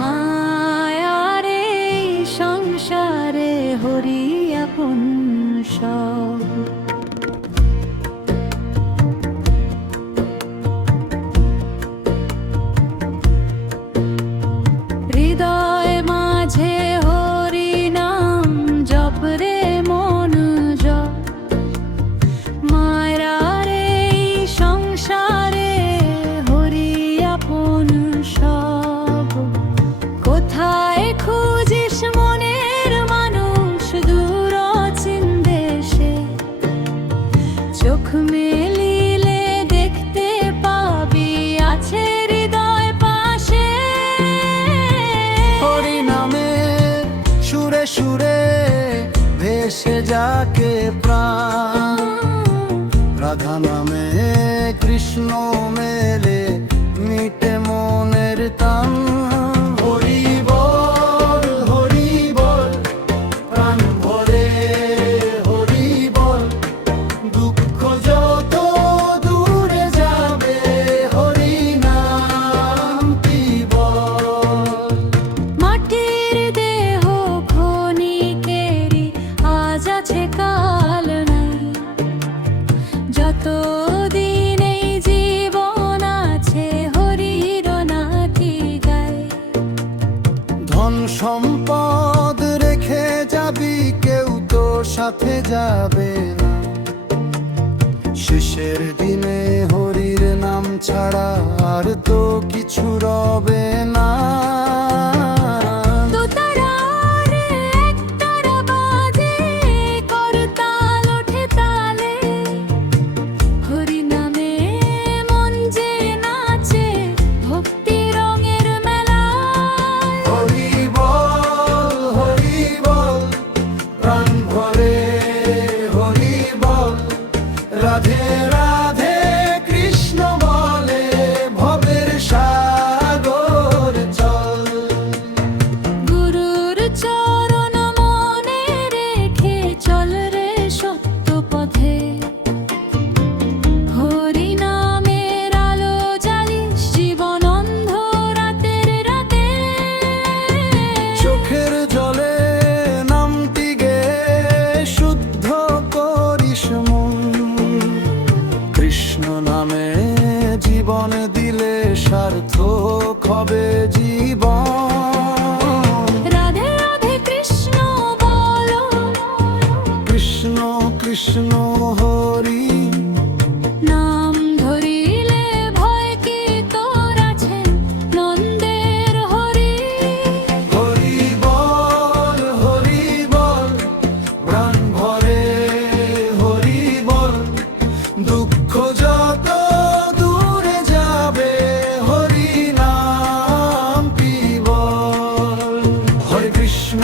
মায়ারে সংসারে হরি আপন সব। হৃদয় মাঝে হরি নাম জপরে মন জপ। মায়ারে সংসারে হরি আপন সব। কোথায় খুঁজিস মনের মানুষ দূর অচিন দেশে, চোখ মেলিলে দেখতে পাবি আছে হৃদয় পাশে। হরি নামে সুরে সুরে ভেসে যাকে প্রাণ, রাধা নামে কৃষ্ণ মেলে মিটে মনের টান। হরি বল প্রাণ ভরে হরি বল, দুঃখ যত দূরে যাবে হরি নাম কি বল। মাটির দেহ ক্ষণিকেরই, আজ আছে কাল নাই। যতদিন এই জীবন আছে হরির নাকি গায়। ধন সম্পদ রেখে যাবি, কেউ তোর সাথে যাবে না। শেষের দিনে হরির নাম ছাড়া আর তো কিছু রবে না। দোতারার একতারা বাজে, করতাল ওঠে তালে। হরি নামে মন যে নাচে, ভক্তি রঙের মেলায়। হরি বল প্রাণ ভরে হরি বল, রাধে রাধে কৃষ্ণ বলে ভবের সাগর চল। গুরুর চরণ মনে রেখে চল রে সত্য পথে। হরি নামের আলো জ্বালিস জীবন অন্ধ রাতের রাতে। চোখের জলে নামটি গে শুদ্ধ করিস মন, কৃষ্ণ নামে জীবন দিলে সার্থক হবে জীবন। রাধে রাধে কৃষ্ণ বলো, কৃষ্ণ কৃষ্ণ হরি, নাম ধরিলে ভয় কি তোর আছে নন্দের হরি। হরি বল প্রাণ ভরে হরি বল, দুঃখ যত দূরে যাবে হরি নাম কি বল। হরে কৃষ্ণ